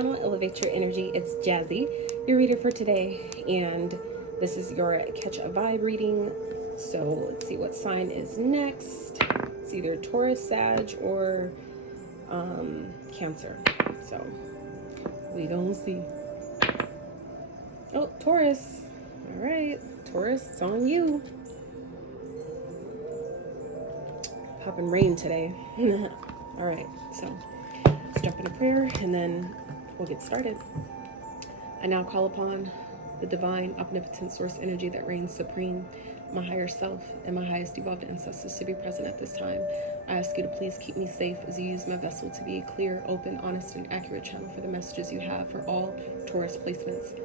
channel, Elevate Your Energy. It's Jazi, your reader for today, and this is your Catch a Vibe reading. So let's see what sign is next. It's either Taurus, Sag, or Cancer. So we gonna see. Oh, Taurus. All right, Taurus, it's on you. Popping rain today. All right, so let's jump into prayer and then we'll get started. I now call upon the divine, omnipotent source energy that reigns supreme, my higher self, and my highest evolved ancestors to be present at this time. I ask you to please keep me safe as you use my vessel to be a clear, open, honest, and accurate channel for the messages you have for all Taurus placements.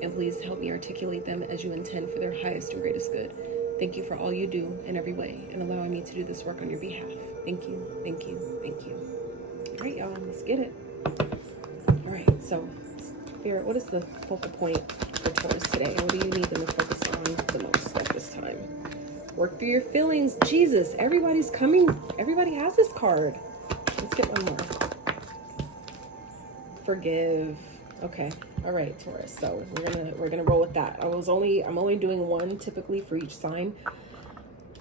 And please help me articulate them as you intend for their highest and greatest good. Thank you for all you do in every way and allowing me to do this work on your behalf. Thank you, thank you, thank you. All right, y'all, let's get it. All right, so Spirit, what is the focal point for Taurus today? What do you need them to focus on the most at this time? Work through your feelings. Jesus, everybody's coming. Everybody has this card. Let's get one more. Forgive. Okay. All right, Taurus. So we're gonna roll with that. I'm only doing one typically for each sign,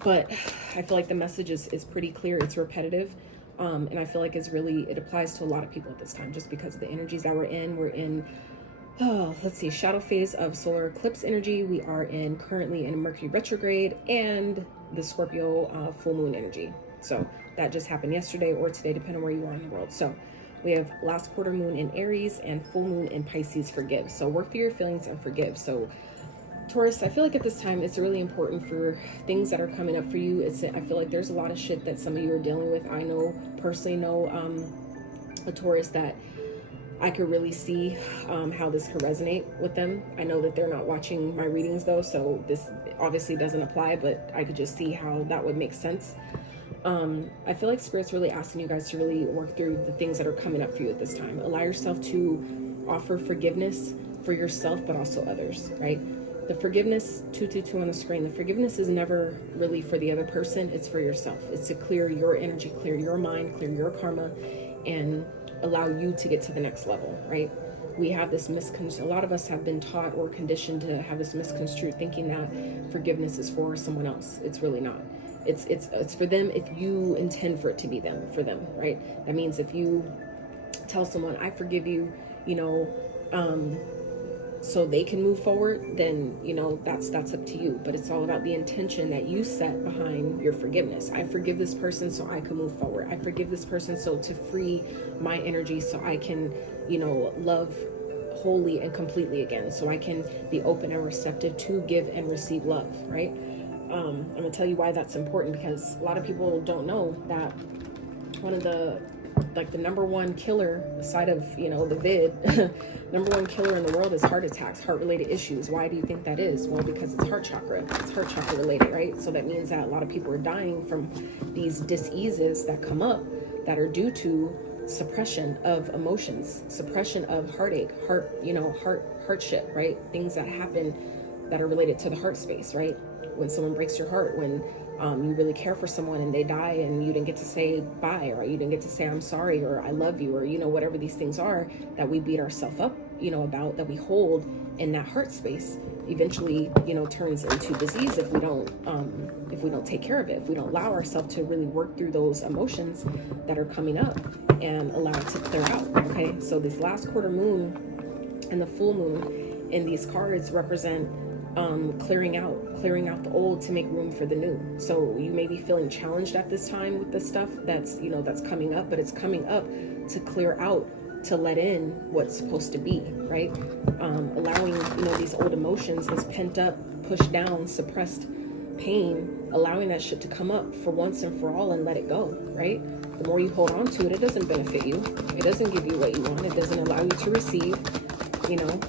but I feel like the message is pretty clear. It's repetitive, and I feel like it applies to a lot of people at this time, just because of the energies that we're in. Let's see, shadow phase of solar eclipse energy. We are currently in Mercury retrograde and the Scorpio full moon energy. So that just happened yesterday or today, depending on where you are in the world. So we have last quarter moon in Aries and full moon in Pisces. Forgive. So work through your feelings and forgive. So Taurus, I feel like at this time it's really important for things that are coming up for you. I feel like there's a lot of shit that some of you are dealing with. I personally know a Taurus that I could really see how this could resonate with them. I know that they're not watching my readings though, so this obviously doesn't apply, but I could just see how that would make sense. I feel like Spirit's really asking you guys to really work through the things that are coming up for you at this time. Allow yourself to offer forgiveness for yourself, but also others, right? The forgiveness, 222 on the screen, the forgiveness is never really for the other person. It's for yourself. It's to clear your energy, clear your mind, clear your karma, and allow you to get to the next level, right? We have this a lot of us have been taught or conditioned to have this misconstrued thinking that forgiveness is for someone else. It's really not. It's for them if you intend for it to be for them, right? That means if you tell someone, I forgive you, so they can move forward, then, that's up to you. But it's all about the intention that you set behind your forgiveness. I forgive this person so I can move forward. I forgive this person so to free my energy so I can, love wholly and completely again. So I can be open and receptive to give and receive love, right? I'm going to tell you why that's important, because a lot of people don't know that one of the number one killer aside of, the vid, number one killer in the world is heart attacks, heart related issues. Why do you think that is? Well, because it's heart chakra related, right? So that means that a lot of people are dying from these diseases that come up that are due to suppression of emotions, suppression of heartache, hardship, right? Things that happen that are related to the heart space, right? When someone breaks your heart, when you really care for someone and they die and you didn't get to say bye, or you didn't get to say I'm sorry, or I love you, or whatever these things are that we beat ourselves up about, that we hold in that heart space, eventually turns into disease if we don't take care of it, if we don't allow ourselves to really work through those emotions that are coming up and allow it to clear out. Okay, so this last quarter moon and the full moon in these cards represent clearing out the old to make room for the new. So you may be feeling challenged at this time with this stuff that's coming up, but it's coming up to clear out, to let in what's supposed to be, right? Allowing these old emotions, this pent up, pushed down, suppressed pain, allowing that shit to come up for once and for all and let it go, right? The more you hold on to it, it doesn't benefit you. It doesn't give you what you want. It doesn't allow you to receive.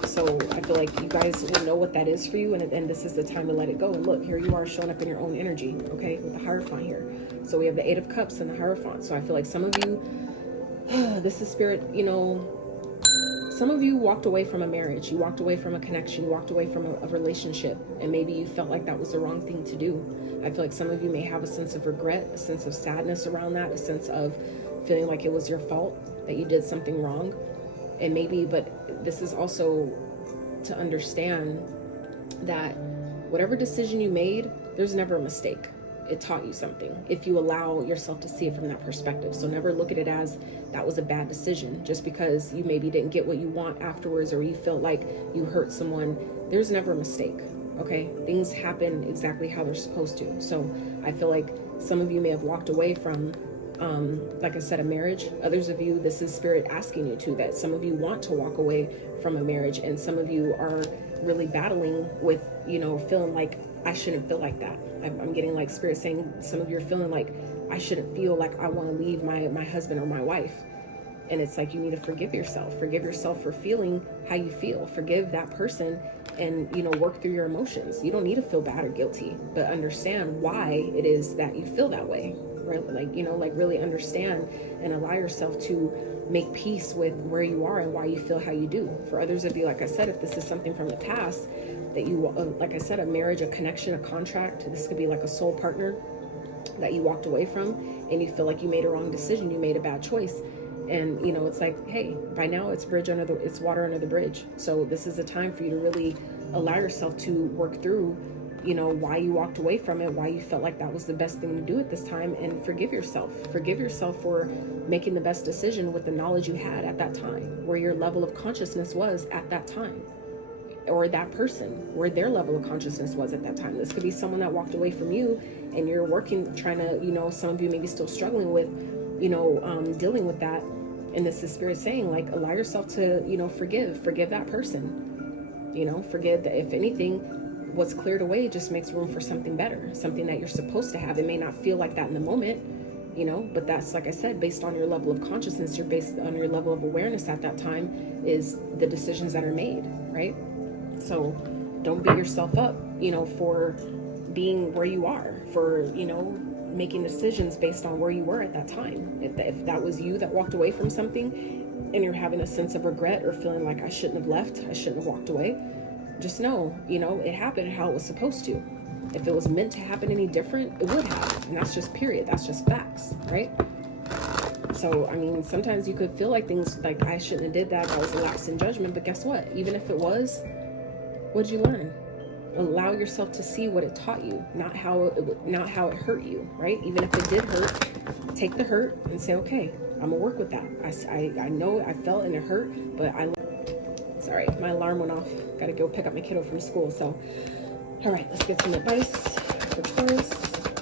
So I feel like you guys will know what that is for you, and this is the time to let it go. And look, here you are showing up in your own energy, okay, with the Hierophant here. So we have the Eight of Cups and the Hierophant. So I feel like some of you, this is Spirit, some of you walked away from a marriage, you walked away from a connection, you walked away from a relationship, and maybe you felt like that was the wrong thing to do. I feel like some of you may have a sense of regret, a sense of sadness around that, a sense of feeling like it was your fault, that you did something wrong. And maybe, but this is also to understand that whatever decision you made, there's never a mistake. It taught you something if you allow yourself to see it from that perspective. So never look at it as that was a bad decision just because you maybe didn't get what you want afterwards, or you felt like you hurt someone. There's never a mistake. Okay, things happen exactly how they're supposed to. So I feel like some of you may have walked away from like I said, a marriage. Others of you, this is spirit asking you to, that some of you want to walk away from a marriage, and some of you are really battling with, you know, feeling like I shouldn't feel like that. I'm getting like spirit saying some of you are feeling like I shouldn't feel like I want to leave my husband or my wife. And it's like you need to forgive yourself. Forgive yourself for feeling how you feel. Forgive that person and, you know, work through your emotions. You don't need to feel bad or guilty, but understand why it is that you feel that way. Right? Like, you know, like really understand and allow yourself to make peace with where you are and why you feel how you do. For others of you, like I said, if this is something from the past that you, like I said, a marriage, a connection, a contract, this could be like a soul partner that you walked away from and you feel like you made a wrong decision, you made a bad choice. And, you know, it's like, hey, by now it's it's water under the bridge. So this is a time for you to really allow yourself to work through, you know, why you walked away from it, why you felt like that was the best thing to do at this time, and forgive yourself. Forgive yourself for making the best decision with the knowledge you had at that time, where your level of consciousness was at that time, or that person, where their level of consciousness was at that time. This could be someone that walked away from you and you're working, trying to, you know, some of you may be still struggling with, you know, dealing with that. And this is spirit saying, like, allow yourself to, you know, forgive that person, you know, forgive that. If anything, what's cleared away just makes room for something better, something that you're supposed to have. It may not feel like that in the moment, you know, but that's, like I said, based on your level of consciousness, you're based on your level of awareness at that time is the decisions that are made, right? So don't beat yourself up, you know, for being where you are, for, you know, making decisions based on where you were at that time. If that was you that walked away from something and you're having a sense of regret or feeling like I shouldn't have left, I shouldn't have walked away, just know, you know, it happened how it was supposed to. If it was meant to happen any different, it would have. And that's just period. That's just facts, right? So, I mean, sometimes you could feel like things like I shouldn't have did that. That was a lapse in judgment. But guess what? Even if it was, what'd you learn? Allow yourself to see what it taught you, not how it hurt you, right? Even if it did hurt, take the hurt and say, okay, I'm gonna work with that. I know I felt and it hurt, but sorry, my alarm went off. Got to go pick up my kiddo from school. So, all right, let's get some advice for Taurus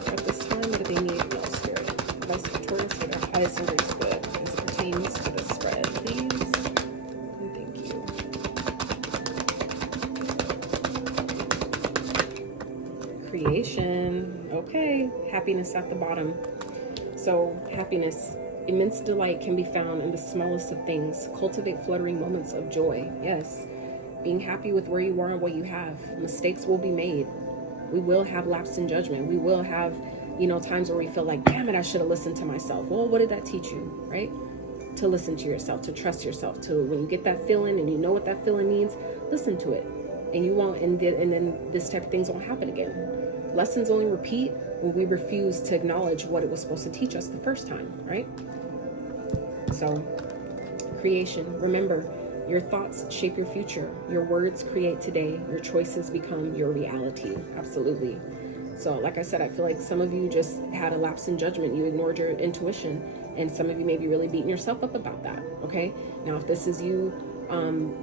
at this time. What do they need? No, spirit. Advice for Taurus for their highest and greatest good as it pertains to the spread, please. And thank you. Creation. Okay, happiness at the bottom. So, happiness. Immense delight can be found in the smallest of things. Cultivate fluttering moments of joy. Yes. Being happy with where you are and what you have. Mistakes will be made. We will have lapse in judgment. We will have, you know, times where we feel like, damn it, I should have listened to myself. Well, what did that teach you, right? To listen to yourself, to trust yourself, to when you get that feeling and you know what that feeling means, listen to it. And you won't, and then this type of things won't happen again. Lessons only repeat when we refuse to acknowledge what it was supposed to teach us the first time, right? So, creation. Remember, your thoughts shape your future. Your words create today. Your choices become your reality. Absolutely. So, like I said, I feel like some of you just had a lapse in judgment. You ignored your intuition. And some of you may be really beating yourself up about that, okay? Now, if this is you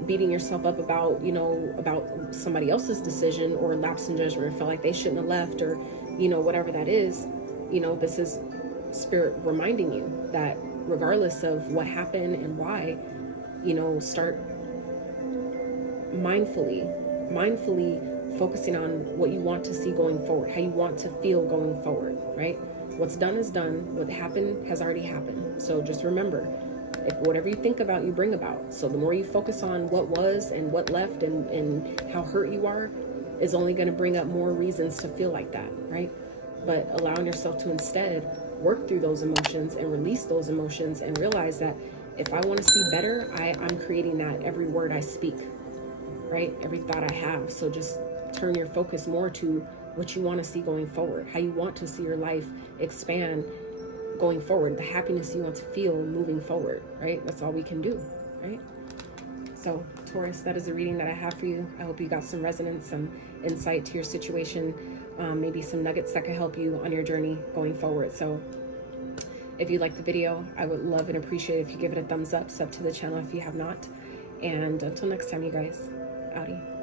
beating yourself up about, you know, about somebody else's decision or lapse in judgment, or feel like they shouldn't have left, or, you know, whatever that is, you know, this is spirit reminding you that regardless of what happened and why, you know, start mindfully focusing on what you want to see going forward, how you want to feel going forward, right? What's done is done. What happened has already happened. So just remember, if whatever you think about, you bring about. So the more you focus on what was and what left and how hurt you are, is only going to bring up more reasons to feel like that, right? But allowing yourself to instead work through those emotions and release those emotions and realize that if I want to see better, I'm creating that every word I speak, right? Every thought I have. So just turn your focus more to what you want to see going forward, how you want to see your life expand going forward, the happiness you want to feel moving forward, right? That's all we can do. right? So Taurus, that is the reading that I have for you. I hope you got some resonance, some insight to your situation, maybe some nuggets that could help you on your journey going forward. So if you like the video, I would love and appreciate if you give it a thumbs up, sub to the channel if you have not. And until next time, you guys, outie.